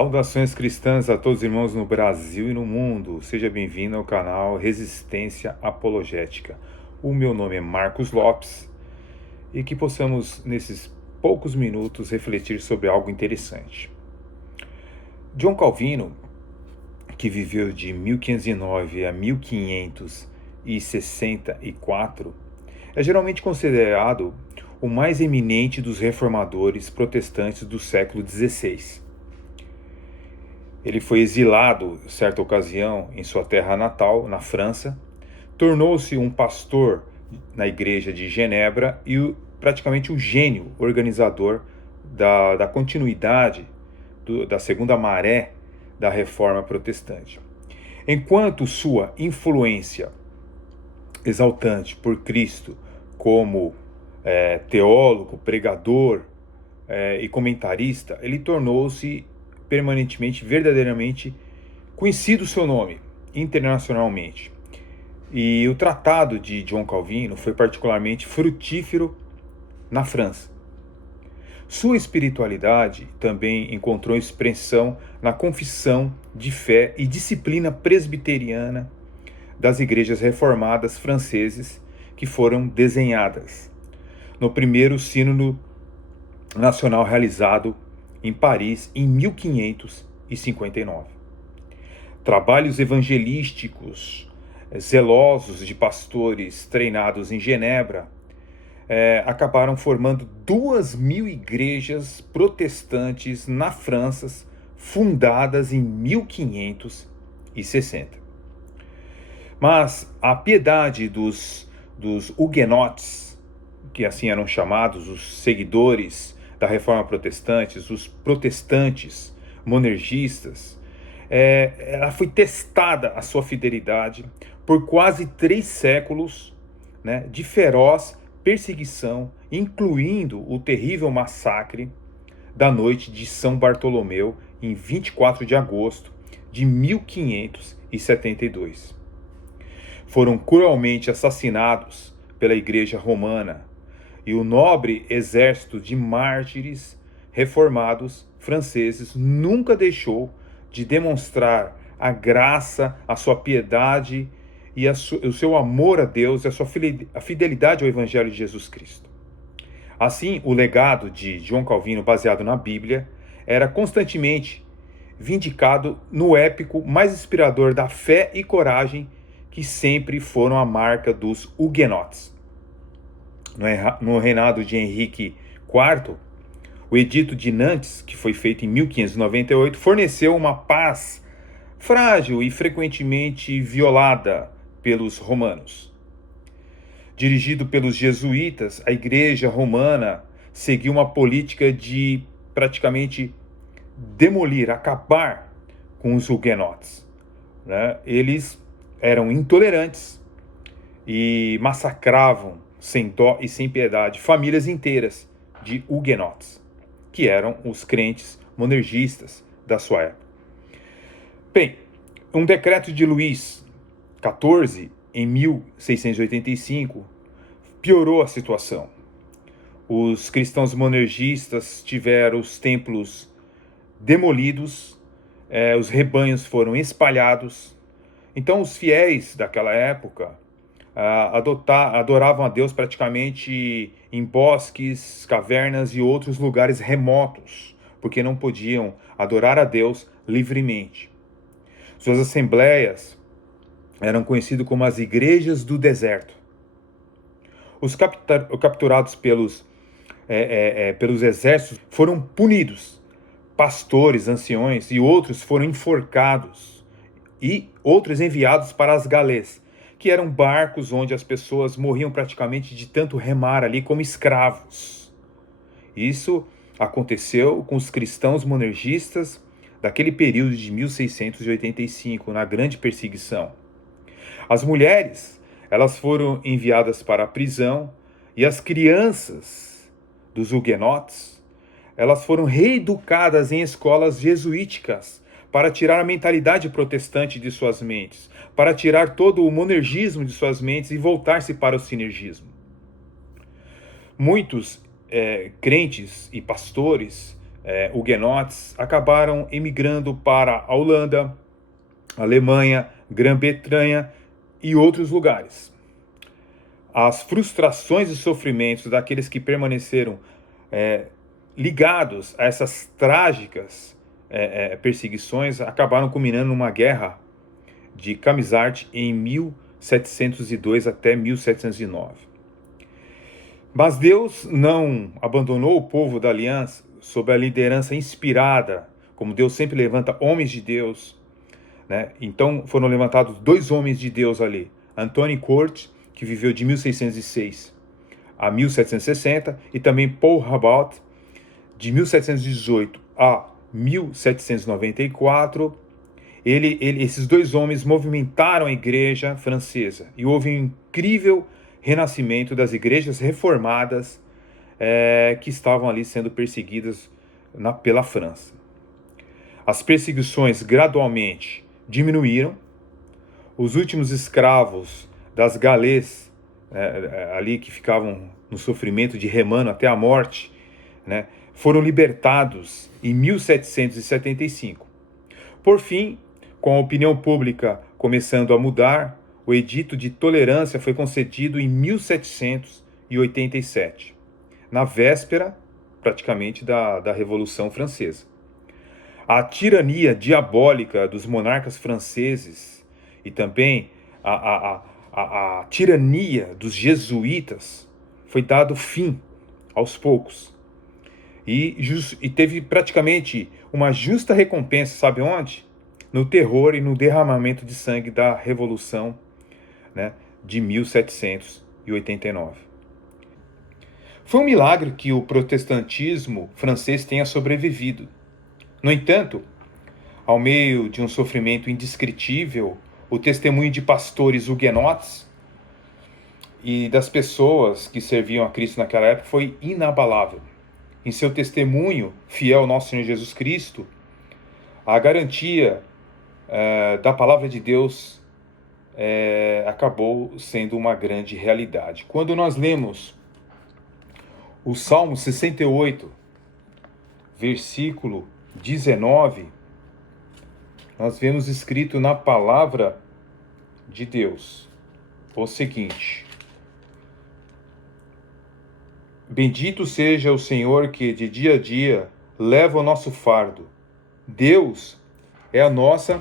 Saudações cristãs a todos os irmãos no Brasil e no mundo. Seja bem-vindo ao canal Resistência Apologética. O meu nome é Marcos Lopes e que possamos, nesses poucos minutos, refletir sobre algo interessante. John Calvino, que viveu de 1509 a 1564, é geralmente considerado o mais eminente dos reformadores protestantes do século XVI. Ele foi exilado, em certa ocasião, em sua terra natal, na França, tornou-se um pastor na igreja de Genebra e praticamente o gênio organizador da continuidade da segunda maré da reforma protestante. Enquanto sua influência exaltante por Cristo como teólogo, pregador e comentarista, ele tornou-se permanentemente, verdadeiramente conhecido o seu nome internacionalmente. E o tratado de John Calvino foi particularmente frutífero na França. Sua espiritualidade também encontrou expressão na confissão de fé e disciplina presbiteriana das igrejas reformadas franceses que foram desenhadas no primeiro sínodo nacional realizado em Paris em 1559. Trabalhos evangelísticos zelosos de pastores treinados em Genebra acabaram formando 2.000 igrejas protestantes na França, fundadas em 1560. Mas a piedade dos huguenotes, que assim eram chamados, os seguidores da Reforma Protestante, os protestantes monergistas, ela foi testada a sua fidelidade por quase 3 séculos, de feroz perseguição, incluindo o terrível massacre da noite de São Bartolomeu, em 24 de agosto de 1572. Foram cruelmente assassinados pela Igreja Romana, e o nobre exército de mártires reformados franceses nunca deixou de demonstrar a graça, a sua piedade e o seu amor a Deus e a sua fidelidade ao Evangelho de Jesus Cristo. Assim, o legado de John Calvino, baseado na Bíblia, era constantemente vindicado no épico mais inspirador da fé e coragem que sempre foram a marca dos huguenotes. No reinado de Henrique IV, o Edito de Nantes, que foi feito em 1598, forneceu uma paz frágil e frequentemente violada pelos romanos. Dirigido pelos jesuítas, a Igreja Romana seguiu uma política de praticamente demolir, acabar com os huguenotes. Eles eram intolerantes e massacravam sem dó e sem piedade famílias inteiras de huguenotes, que eram os crentes monergistas da sua época. Bem, um decreto de Luís XIV, em 1685, piorou a situação. Os cristãos monergistas tiveram os templos demolidos, os rebanhos foram espalhados. Então os fiéis daquela época adoravam a Deus praticamente em bosques, cavernas e outros lugares remotos, porque não podiam adorar a Deus livremente. Suas assembleias eram conhecidas como as igrejas do deserto. Os capturados pelos exércitos foram punidos. Pastores, anciões e outros foram enforcados e outros enviados para as galés, que eram barcos onde as pessoas morriam praticamente de tanto remar ali como escravos. Isso aconteceu com os cristãos monergistas daquele período de 1685, na grande perseguição. As mulheres, elas foram enviadas para a prisão, e as crianças dos huguenotes, elas foram reeducadas em escolas jesuíticas para tirar a mentalidade protestante de suas mentes, para tirar todo o monergismo de suas mentes e voltar-se para o sinergismo. Muitos crentes e pastores huguenotes acabaram emigrando para a Holanda, Alemanha, Grã-Bretanha e outros lugares. As frustrações e sofrimentos daqueles que permaneceram ligados a essas trágicas perseguições acabaram culminando numa guerra de Camisarte em 1702 até 1709. Mas Deus não abandonou o povo da aliança sob a liderança inspirada, como Deus sempre levanta homens de Deus, né? Então foram levantados 2 homens de Deus ali, Antônio Court, que viveu de 1606 a 1760, e também Paul Rabaut, de 1718 a 1794. Esses 2 homens movimentaram a igreja francesa e houve um incrível renascimento das igrejas reformadas que estavam ali sendo perseguidas pela França. As perseguições gradualmente diminuíram. Os últimos escravos das galês, ali que ficavam no sofrimento de remando até a morte, né, foram libertados em 1775. Por fim, com a opinião pública começando a mudar, o Edito de Tolerância foi concedido em 1787, na véspera, praticamente, da Revolução Francesa. A tirania diabólica dos monarcas franceses e também a tirania dos jesuítas foi dado fim aos poucos. E teve praticamente uma justa recompensa, sabe onde? No terror e no derramamento de sangue da Revolução, né, de 1789. Foi um milagre que o protestantismo francês tenha sobrevivido. No entanto, ao meio de um sofrimento indescritível, o testemunho de pastores huguenotes e das pessoas que serviam a Cristo naquela época foi inabalável. Em seu testemunho fiel ao nosso Senhor Jesus Cristo, a garantia da palavra de Deus acabou sendo uma grande realidade. Quando nós lemos o Salmo 68, versículo 19, nós vemos escrito na palavra de Deus o seguinte: Bendito seja o Senhor que de dia a dia leva o nosso fardo. Deus é a nossa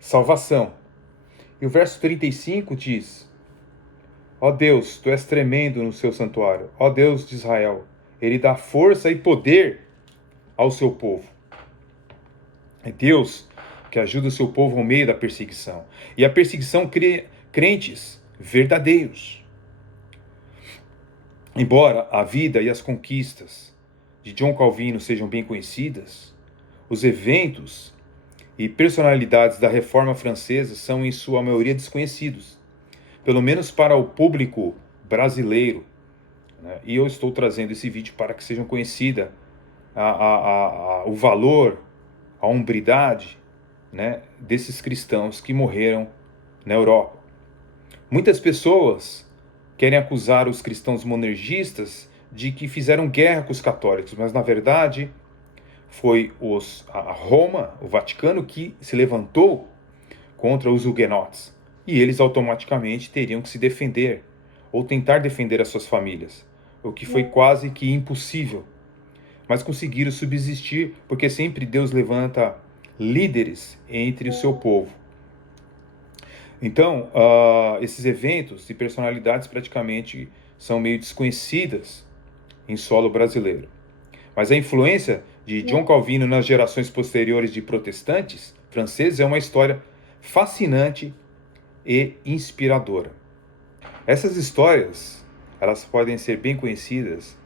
salvação. E o verso 35 diz: Ó Deus, tu és tremendo no seu santuário. Ó Deus de Israel, ele dá força e poder ao seu povo. É Deus que ajuda o seu povo ao meio da perseguição. E a perseguição cria crentes verdadeiros. Embora a vida e as conquistas de John Calvino sejam bem conhecidas, os eventos e personalidades da Reforma Francesa são em sua maioria desconhecidos, pelo menos para o público brasileiro, né? E eu estou trazendo esse vídeo para que sejam conhecida o valor, a hombridade, né, desses cristãos que morreram na Europa. Muitas pessoas querem acusar os cristãos monergistas de que fizeram guerra com os católicos, mas na verdade foi a Roma, o Vaticano, que se levantou contra os huguenotes. E eles automaticamente teriam que se defender, ou tentar defender as suas famílias, o que foi quase que impossível. Mas conseguiram subsistir, porque sempre Deus levanta líderes entre o seu povo. Então, esses eventos e personalidades praticamente são meio desconhecidas em solo brasileiro. Mas a influência de John Calvino nas gerações posteriores de protestantes franceses é uma história fascinante e inspiradora. Essas histórias, elas podem ser bem conhecidas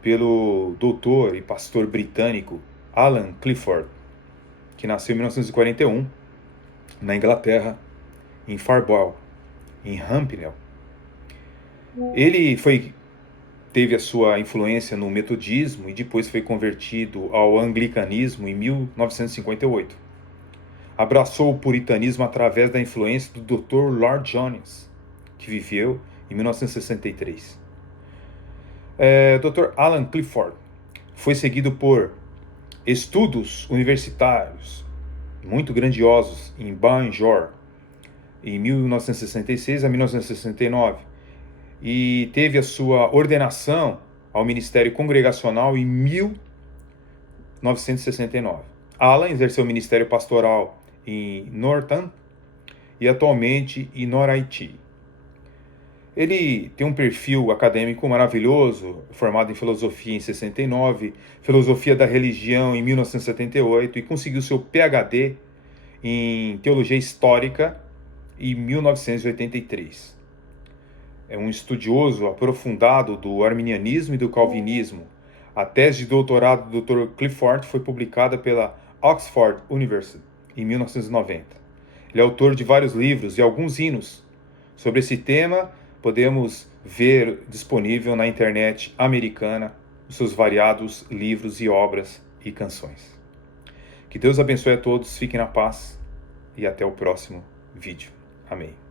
pelo doutor e pastor britânico Alan Clifford, que nasceu em 1941 na Inglaterra, em Farwell, em Humpnell. Ele teve a sua influência no metodismo e depois foi convertido ao anglicanismo em 1958. Abraçou o puritanismo através da influência do Dr. Lord Jones, que viveu em 1963. Dr. Alan Clifford foi seguido por estudos universitários muito grandiosos em Banjor, em 1966 a 1969, e teve a sua ordenação ao Ministério Congregacional em 1969. Alan exerceu o ministério pastoral em Northam e atualmente em Noraiti. Ele tem um perfil acadêmico maravilhoso, formado em filosofia em 69, filosofia da religião em 1978 e conseguiu seu PhD em teologia histórica em 1983. É um estudioso aprofundado do arminianismo e do calvinismo. A tese de doutorado do Dr. Clifford foi publicada pela Oxford University em 1990. Ele é autor de vários livros e alguns hinos. Sobre esse tema, podemos ver disponível na internet americana os seus variados livros e obras e canções. Que Deus abençoe a todos, fiquem na paz e até o próximo vídeo. Amém.